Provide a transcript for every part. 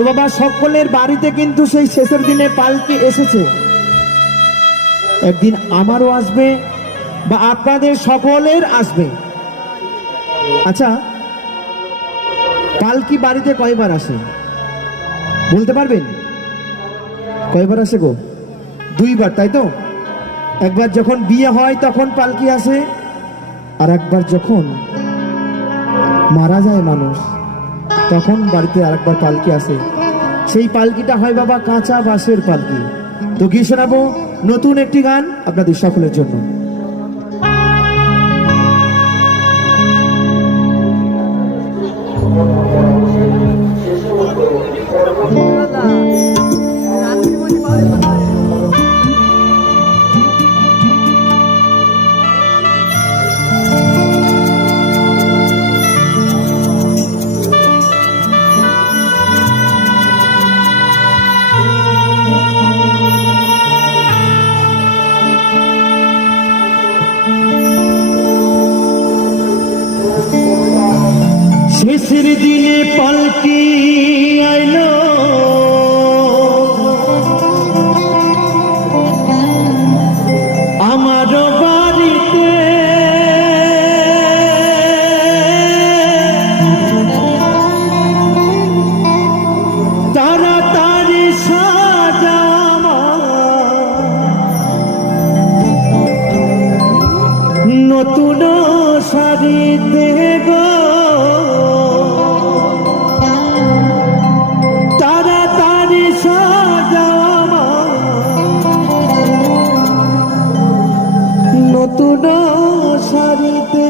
তো বাবা সকলের বাড়িতে কিন্তু সেই শেষের দিনে পালকি এসেছে, একদিন আমারও আসবে বা আপনাদের সকলের আসবে। আচ্ছা, পালকি বাড়িতে কয়বার আসে বলতে পারবেন? কয়বার আসে গো? 2 বার, তাই তো? একবার যখন বিয়ে হয় তখন পালকি আসে, আর একবার যখন মারা যায় মানুষ তখন বাড়িতে আরেকবার পালকি আসে। সেই পালকিটা হয় বাবা কাঁচা বাঁশের পালকি। তো গিয়ে শোনাবো নতুন একটি গান আপনাদের সকলের জন্য। শেষের দিনে পালকি আইলো, আমার বাড়িতে তাড়াতাড়ি সাজামা নতুন শাড়িতে গো, তাড়াতাড়ি সাজামা নতুন শাড়িতে।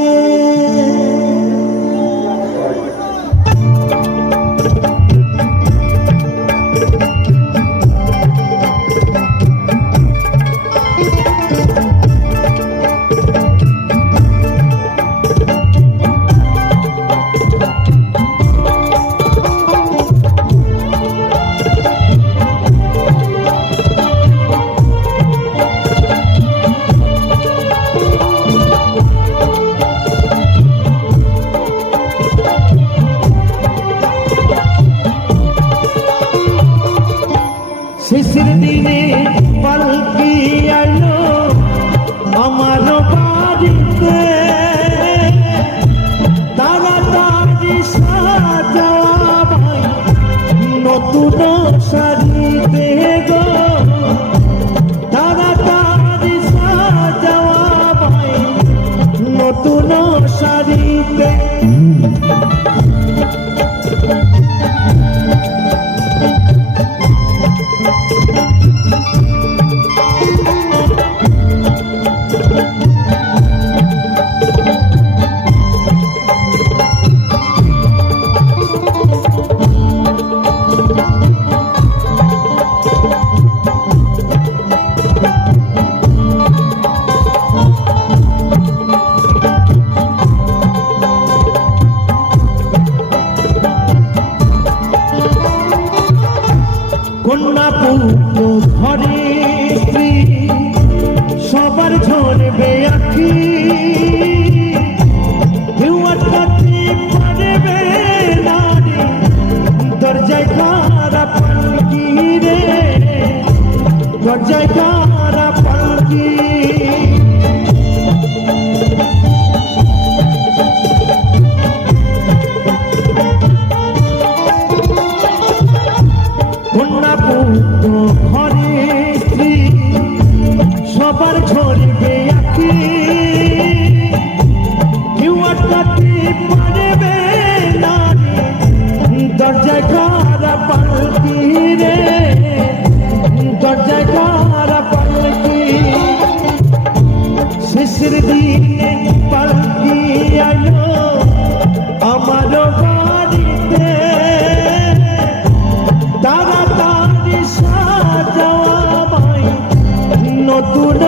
শেষের দিনে পালকি আইলো আমার বাড়িতে, তাড়াতাড়ি সাজাবাই নতুন শাড়িতে গো, তাড়াতাড়ি সাজাবাই নতুন শাড়িতে। কন্যা পুত্র ঘরে স্ত্রী সবার ঝরবে আখি, কেউ আটকাতে পারবে না রে দরজায় কারা পালকি রে, দরজায় কারা পালকি। কন্যা পুত্র ঘরে স্ত্রী সবার ঝরবে আখি, কেউ আটকাতে পারবে না রে দরজায় কারা পালকি রে, দরজায় কারা পালকি। শেষের দিনে পালকি আইলো আমার বাড়িতে, তাড়াতাড়ি সাজাবাই নতুন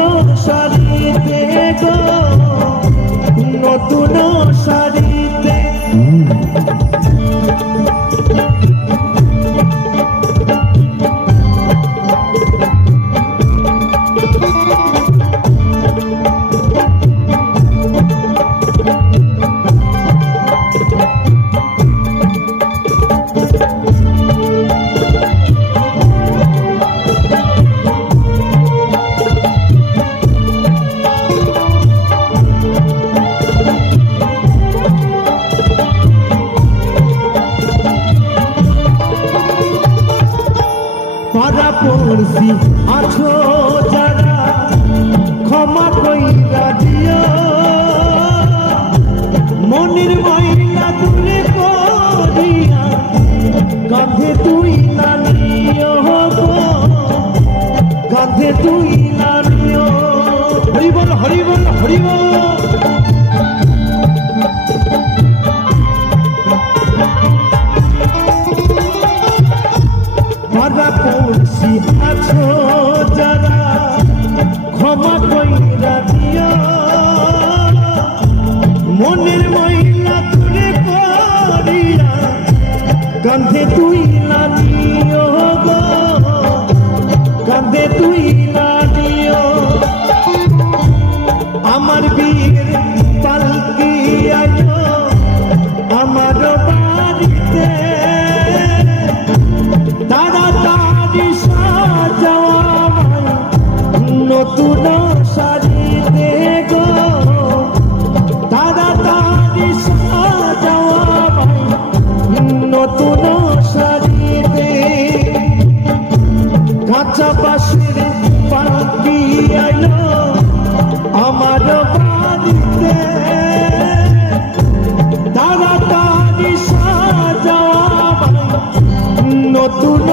শাড়িতে গো, নতুন শাড়িতে। পড়ছি আছো যারা ক্ষমা কইরা দিও মনের ময়লা দূরে করিয়া কাঁধে তুই না নিও গো কাঁধে তুই না নিও হরি বল হরি বল হরি বল ধরা পড়ছি আছো যারা ক্ষমা কইরা দিও মনের ময়লা তুলে করিয়া কাঁধে তুই না নিও গো কাঁধে তুই না নিও আমার বীর পালকি আইলো আমার বাড়িতে তাড়াতাড়ি সাজাও নতুন শাড়িতে গো তাড়াতাড়ি সাজাও নতুন শাড়িতে কাঁচা বাঁশের পালকি আইলো আমার বাড়িতে তাড়াতাড়ি সাজাও নতুন